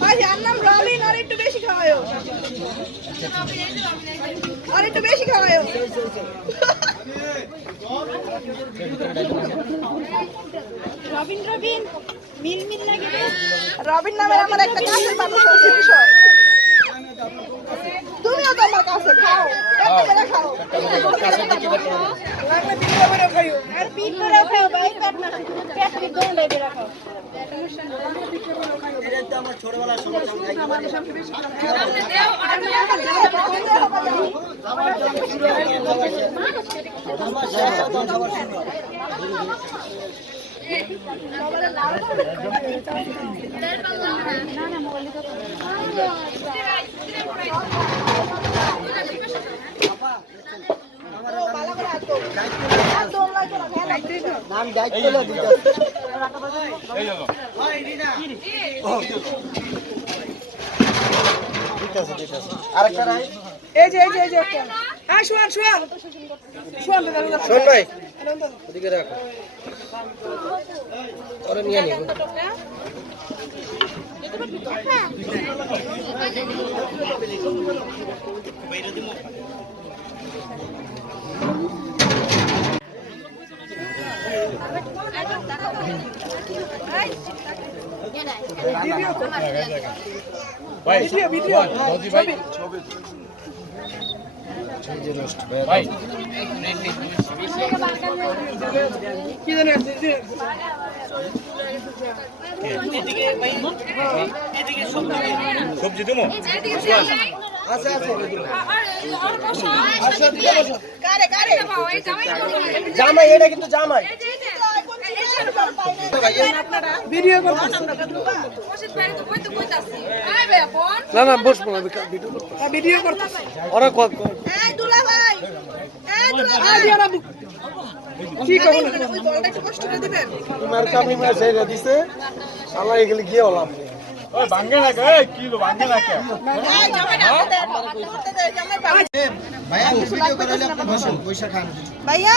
ভাই আর নাম রবিন আর একটু বেশি খাওয়ায়ো। আর একটু বেশি খাওয়ায়ো। রবিন রবিন মিল মিল লাগে রবিন নামের আমার একটা কাছের মানুষ আছে বিষয়। তুমিও তো আমার কাছে খাও খাও লাগলে বিক্রি করে খাইও আর পিট করে খাও ভাই পেট না পেট দোন লাগে রাখো। হাত আর দোন লাগবে না খেয়ে নাও। এই যে এই যে এই যে হ্যাঁ শুয়ান শুয়ান শুয়ান শোন ভাই। ওদিকে রাখো। ওরা নিয়ে নিব ভিডিও ভিডিও কি জানি সবজি দেবো আছে আছে কারে জামাই এটা কিন্তু জামাই। না না বসবো না ভিডিও হ্যাঁ, করতেছে ওরা কত কি করব দিছে আল্লাহ এগুলি গিয়ে হলাম ওই ভাঙ্গে না কে না কে ভাইয়া ভিডিও করে হলে পয়সা খান। ভাইয়া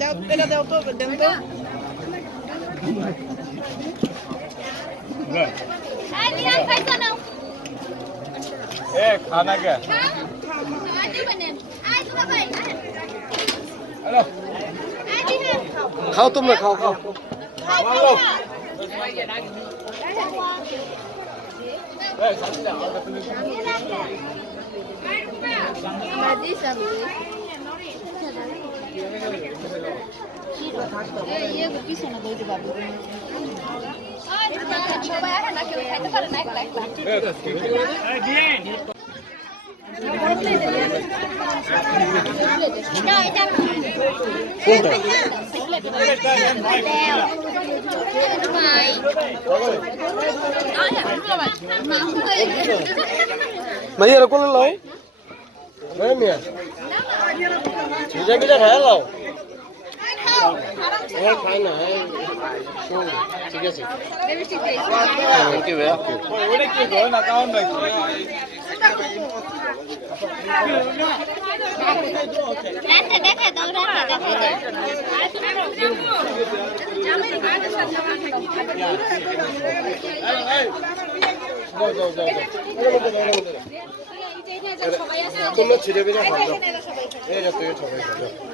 দাও এটা দাও তো দেন তো কে হ্যালো খাও তোমরা খাও খাও। মানলো মাইয়ারা কোলে লাও? মিয়া। ভিজা ভিজা খায় লাও। খাই না হ্যাঁ ঠিক আছে থ্যাংক ইউ তোমরা ছিঁড়ে বেজে খাও এই যাও তুই সবাই খাও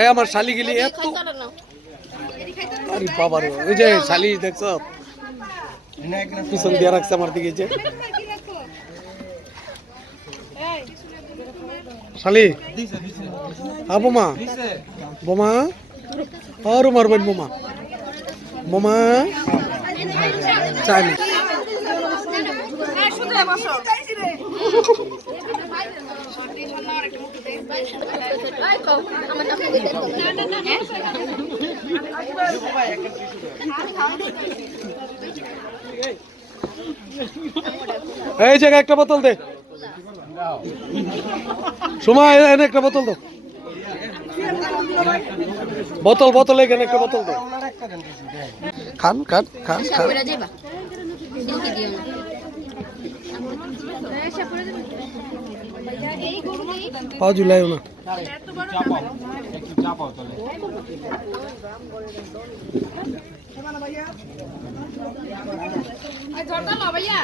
এই আমার শালি গেলি, এত আরে বাবা রে, ওই যে শালি দেখছ? পিছন দিয়ে রাখছে আমার দিকে যে। শালি হ্যাঁ বোমা? বোমা? আর মারবেন বোমা। বোমা? চাইনি আমার এই জায়গায় একটা বোতল দে। সময় এনে একটা বোতল দাও বোতল বোতল এখানে একটা বোতল দাও খান খান খান খান। পাও জুলাই না ভাইয়া।